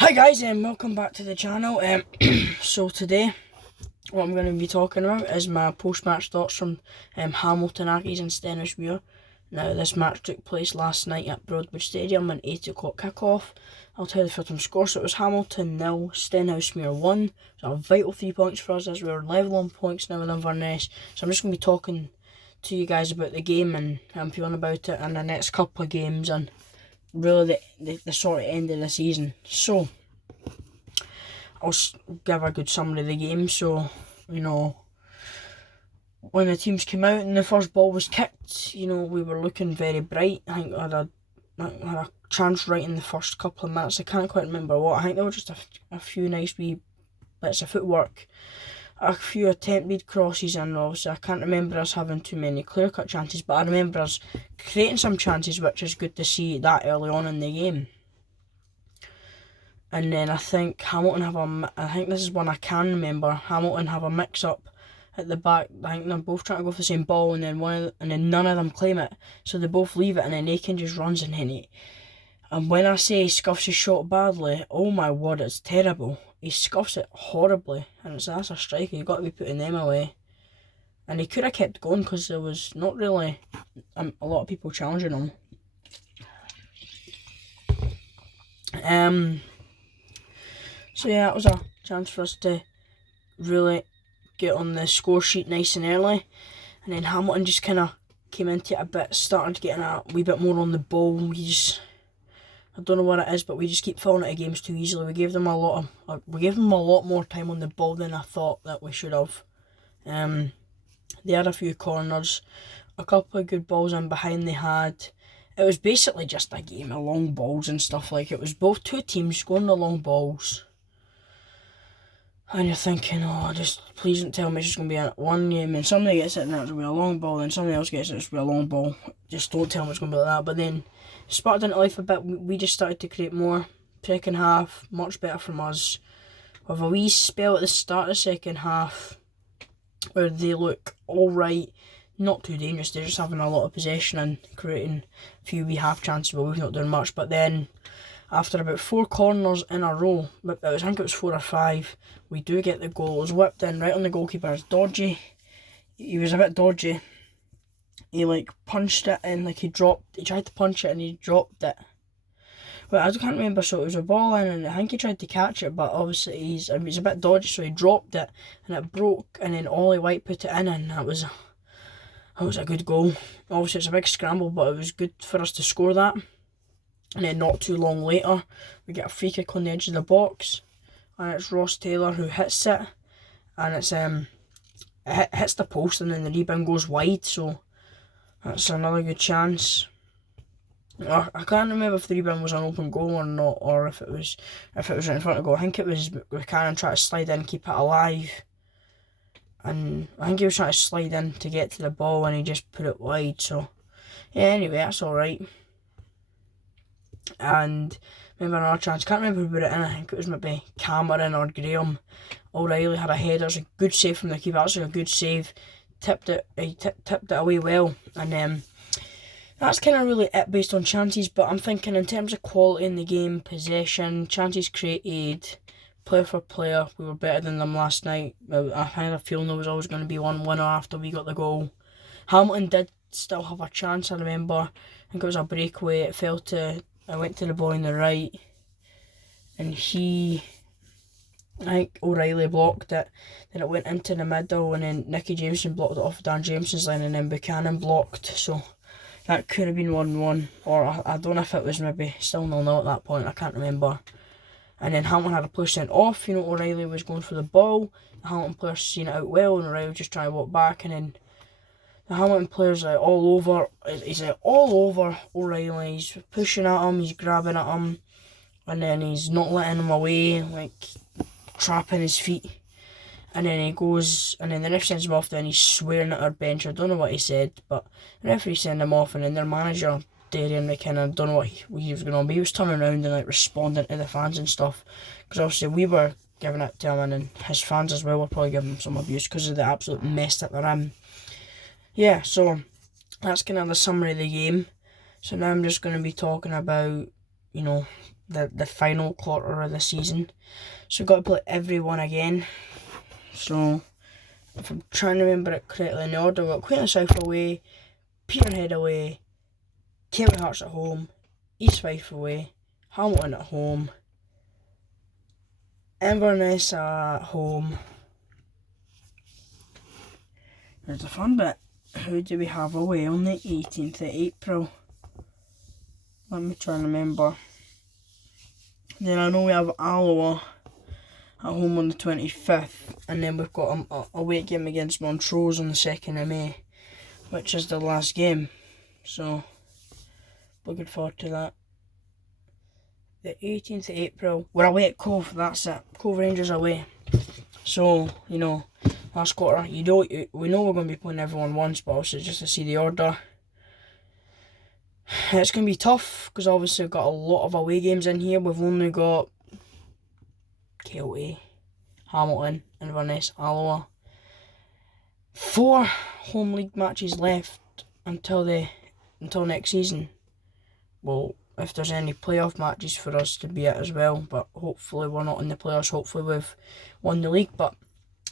Hi guys, and welcome back to the channel. So today, what I'm going to be talking about is my post-match thoughts from Hamilton V Stenhousemuir. Now, this match took place last night at Broadwood Stadium, an 8 o'clock kickoff. I'll tell you the full-time score. So it was Hamilton 0, Stenhousemuir 1. So a vital 3 points for us as we were level on points now with Inverness. So I'm just going to be talking to you guys about the game and how I'm feeling about it in the next couple of games and really the sort of end of the season. So I'll give a good summary of the game. So, when the teams came out and the first ball was kicked, we were looking very bright. I think I had a chance right in the first couple of minutes. I can't quite remember what. I think there were just a few nice wee bits of footwork, a few attempted crosses, and obviously I can't remember us having too many clear-cut chances, but I remember us creating some chances, which is good to see that early on in the game. And then I think I think this is one I can remember, Hamilton have a mix-up at the back. I think they're both trying to go for the same ball, and then none of them claim it, so they both leave it, and then Aiken just runs and hit it. And when I say he scuffs his shot badly, oh my word, it's terrible. He scuffs it horribly, and that's a striker. You've got to be putting them away. And he could have kept going because there was not really a lot of people challenging him. So yeah, it was a chance for us to really get on the score sheet nice and early. And then Hamilton just kind of came into it a bit, started getting a wee bit more on the ball. I don't know what it is, but we just keep falling out of games too easily. We gave them a lot more time on the ball than I thought that we should have. They had a few corners, a couple of good balls in behind they had. It was basically just a game of long balls and stuff. Like, it was both two teams going the long balls. And you're thinking, just please don't tell me it's just going to be a one game and somebody gets it and it's going to be a long ball and somebody else gets it and it's going to be a long ball. Just don't tell me it's going to be like that. But then, sparked into life a bit, we just started to create more. Second half, much better from us. With a wee spell at the start of the second half where they look alright, not too dangerous. They're just having a lot of possession and creating a few wee half chances, but we've not done much. But then, after about 4 corners in a row, I think it was 4 or 5, we do get the goal. It was whipped in right on the goalkeeper. It's dodgy. He was a bit dodgy. He punched it in, he tried to punch it and he dropped it. But I can't remember, so it was a ball in and I think he tried to catch it, but obviously he's a bit dodgy, so he dropped it and it broke, and then Ollie White put it in, and that was a good goal. Obviously it's a big scramble, but it was good for us to score that. And then not too long later, we get a free kick on the edge of the box, and it's Ross Taylor who hits it, and it hits the post, and then the rebound goes wide. So that's another good chance. I can't remember if the rebound was an open goal or not, or if it was right in front of goal. I think it was Buchanan trying to slide in, keep it alive, and I think he was trying to slide in to get to the ball, and he just put it wide. So yeah, anyway, that's all right. And remember another chance, can't remember who put it in, I think it was maybe Cameron or Graham. O'Reilly had a header, it was a good save from the keeper, actually a good save, tipped it away well, and that's kind of really it based on chances. But I'm thinking in terms of quality in the game, possession, chances created, player for player, we were better than them last night. I had a feeling there was always going to be one winner after we got the goal. Hamilton did still have a chance, I remember, I think it was a breakaway, I went to the boy on the right, and I think O'Reilly blocked it, then it went into the middle, and then Nicky Jameson blocked it off Dan Jameson's line, and then Buchanan blocked, so that could have been 1-1, or I don't know if it was maybe still 0-0 at that point, I can't remember. And then Hamilton had a player sent off, O'Reilly was going for the ball, the Hamilton player seen it out well, and O'Reilly was just trying to walk back, and then the Hamilton player's all over O'Reilly. He's pushing at him, he's grabbing at him, and then he's not letting him away, trapping his feet. And then he goes, and then the ref sends him off, then he's swearing at our bench. I don't know what he said, but the referee sent him off, and then their manager, Darian McKinnon, I don't know what he was going on, but he was turning around and responding to the fans and stuff. Because obviously we were giving it to him, and then his fans as well were probably giving him some abuse because of the absolute mess that they're in. Yeah, so that's kind of the summary of the game. So now I'm just going to be talking about, the final quarter of the season. So we've got to play everyone again. So if I'm trying to remember it correctly in the order, we've got Queen of the South away, Peterhead away, Kelly Hearts at home, East Fife away, Hamilton at home, Inverness at home. There's the fun bit. Who do we have away on the 18th of April? Let me try and remember. Then I know we have Alloa at home on the 25th, and then we've got a away game against Montrose on the 2nd of May, which is the last game. So, looking forward to that. The 18th of April, we're away at Cove, that's it. Cove Rangers away. So, you know, last quarter, we know we're going to be playing everyone once, but also just to see the order. It's going to be tough, because obviously we've got a lot of away games in here. We've only got Kelty, Hamilton, Inverness, Alloa. 4 home league matches left until next season. Well, if there's any playoff matches for us to be at as well, but hopefully we're not in the playoffs. Hopefully we've won the league, but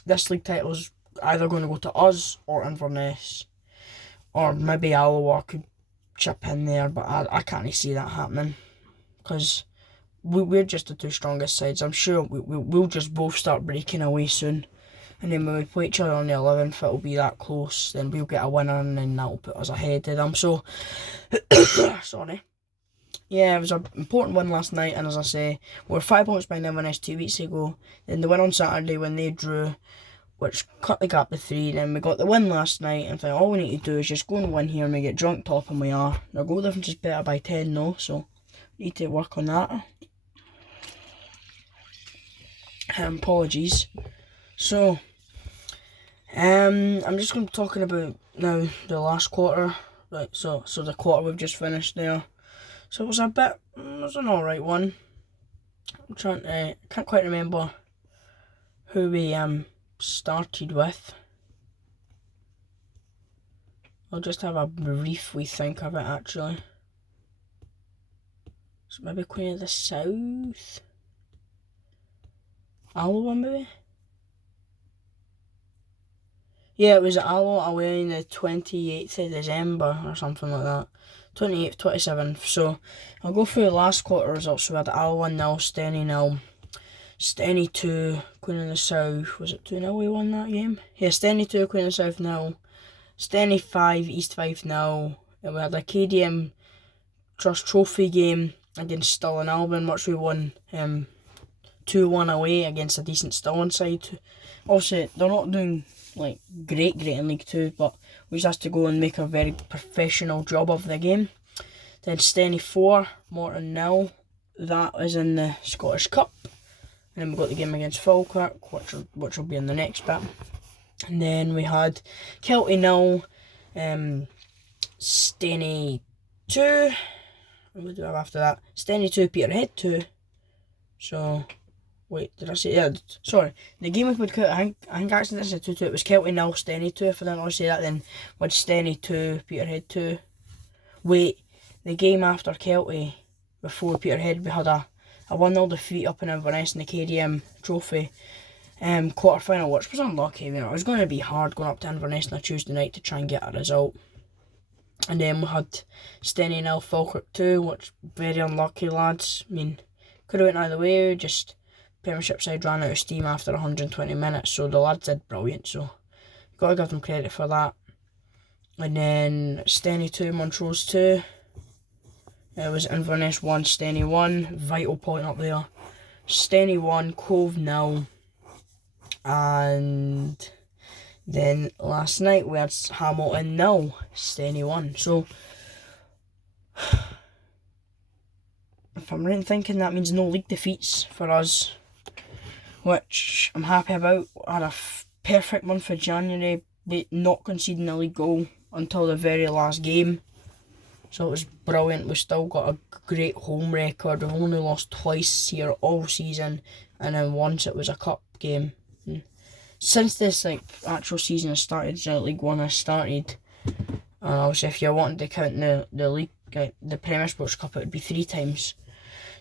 this league title's either going to go to us or Inverness, or maybe Alloa could chip in there, but I can't see that happening, because we're just the 2 strongest sides. I'm sure we'll just both start breaking away soon, and then when we play each other on the 11th, it'll be that close, then we'll get a winner, and then that'll put us ahead of them. So, sorry. Yeah, it was an important win last night, and as I say, we were 5 points behind Inverness 2 weeks ago. Then the win on Saturday when they drew, which cut the gap to 3. Then we got the win last night, and I thought all we need to do is just go and win here and we get joint top, and we are. Our goal difference is better by 10 though, so we need to work on that. Apologies. So, I'm just going to be talking about now the last quarter. Right, so the quarter we've just finished there. So it was an alright one. I can't quite remember who we started with. I'll just have a brief wee think of it actually. So maybe Queen of the South? Alloa maybe? Yeah, it was Alloa away on the 28th of December or something like that. 28th, 27th. So I'll go through the last quarter results. So we had Alloa 0, Steny 0, Steny 2, Queen of the South. Was it 2-0 we won that game? Yeah, Steny 2, Queen of the South 0, Steny 5, East Fife 0. And we had a KDM Trust Trophy game against Stirling Albion, which we won 2-1 away against a decent Stirling side. Obviously, they're not doing like great in League 2, but we just have to go and make a very professional job of the game. Then Steny 4, Morton 0. That is in the Scottish Cup. And then we got the game against Falkirk, which will be in the next bit. And then we had Kelty 0, Steny 2. What do we have after that? Steny 2, Peterhead 2. So, wait, did I say? Yeah, sorry. The game we played, I think actually this is 2-2. It was Kelty 0, Steny 2. If I didn't already say that, then with Steny 2, Peterhead 2. Wait, the game after Kelty, before Peterhead, we had a 1-0 defeat up in Inverness in the KDM Trophy quarter final, which was unlucky. You know, it was going to be hard going up to Inverness on a Tuesday night to try and get a result. And then we had Steny 0, Falkirk 2, which very unlucky, lads. I mean, could have went either way. Just Premiership side ran out of steam after 120 minutes, so the lads did brilliant. So got to give them credit for that. And then Steny 2, Montrose 2. It was Inverness 1, Steny 1. Vital point up there. Steny 1, Cove 0. And then last night we had Hamilton 0, Steny 1. So, if I'm right in thinking, that means no league defeats for us, which I'm happy about. I had a perfect month of January, not conceding a league goal until the very last game. So it was brilliant. We've still got a great home record. We've only lost twice here all season, and then once it was a cup game. Since this actual season has started, League 1 has started, and obviously if you're wanting to count the league, the Premier Sports Cup, it would be 3 times.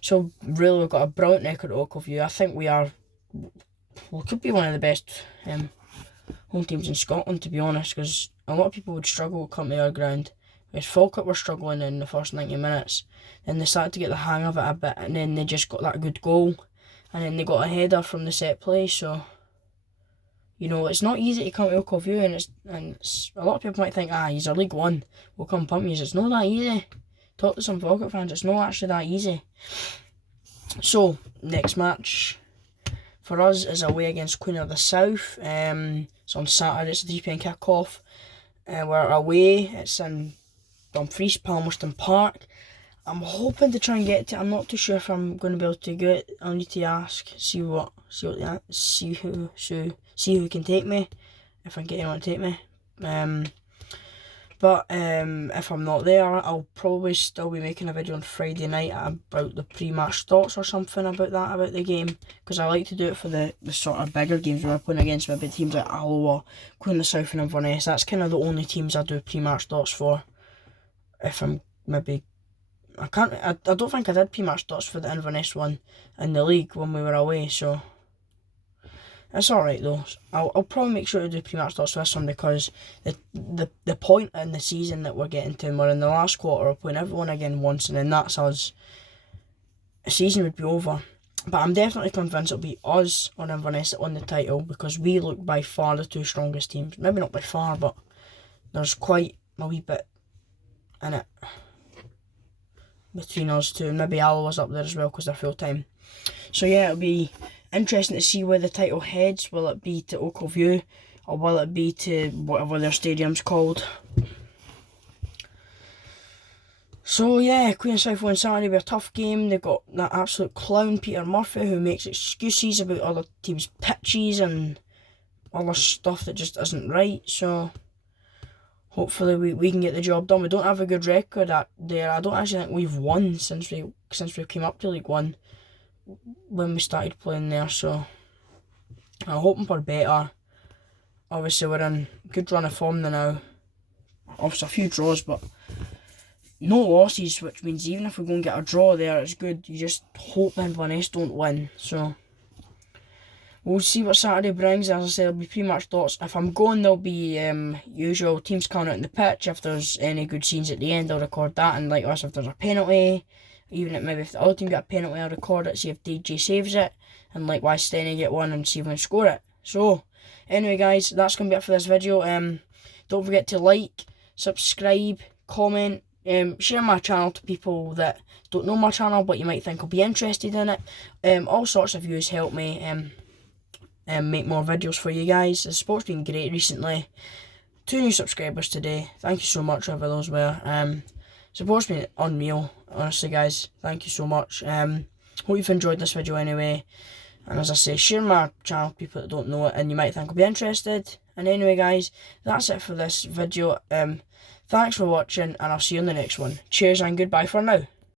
So really, we've got a brilliant record at Oakview. I think we could be one of the best home teams in Scotland, to be honest, because a lot of people would struggle to come to our ground. Whereas Falkirk were struggling in the first 90 minutes. Then they started to get the hang of it a bit, and then they just got that good goal. And then they got a header from the set play, so... You know, it's not easy to come to Oakview, and it's a lot of people might think, he's a League One, we'll come pump you. It's not that easy. Talk to some Falkirk fans, it's not actually that easy. So, next match for us is away against Queen of the South. It's on Saturday, it's a 3 PM kick-off. We're away, it's in Dumfries, Palmerston Park. I'm hoping to try and get to it. I'm not too sure if I'm going to be able to get it. I'll need to ask, see who can take me, if I can get anyone to take me. But if I'm not there, I'll probably still be making a video on Friday night about the pre-match thoughts or something about the game, because I like to do it for the sort of bigger games where we're playing against maybe teams like Alloa, Queen of the South and Inverness. That's kind of the only teams I do pre-match thoughts for. If I'm maybe... I don't think I did pre-match thoughts for the Inverness one in the league when we were away, so... It's alright though. I'll probably make sure to do pre-match thoughts for this one, because the point in the season that we're getting to, and we're in the last quarter, we're playing everyone again once, and then that's us. The season would be over. But I'm definitely convinced it'll be us or Inverness that won the title, because we look by far the two strongest teams. Maybe not by far, but there's quite a wee bit in it between us two, and maybe Alloa's up there as well because they're full time. So yeah, it'll be interesting to see where the title heads. Will it be to Oakview, or will it be to whatever their stadium's called? So yeah, Queen of South won Saturday with a tough game. They've got that absolute clown Peter Murphy who makes excuses about other teams' pitches and other stuff that just isn't right. So hopefully we can get the job done. We don't have a good record there. I don't actually think we've won since we came up to League One when we started playing there. So I'm hoping for better. Obviously we're in good run of form now. Obviously a few draws, but no losses, which means even if we go and get a draw there, it's good. You just hope Inverness don't win. So we'll see what Saturday brings. As I said, it'll be pre-match thoughts. If I'm going, there'll be usual teams coming out on the pitch. If there's any good scenes at the end, I'll record that. And like us, if there's a penalty, even if the other team get a penalty, I'll record it, see if DJ saves it, and likewise Stenny get one and see if we can score it. So anyway guys, that's going to be it for this video. Don't forget to like, subscribe, comment, share my channel to people that don't know my channel but you might think will be interested in it. All sorts of views help me make more videos for you guys. The support's been great recently. 2 new subscribers today. Thank you so much, whoever those were. Support's been unreal, honestly guys. Thank you so much. Hope you've enjoyed this video anyway. And as I say, share my channel to people that don't know it and you might think will be interested. And anyway guys, that's it for this video. Thanks for watching and I'll see you in the next one. Cheers and goodbye for now.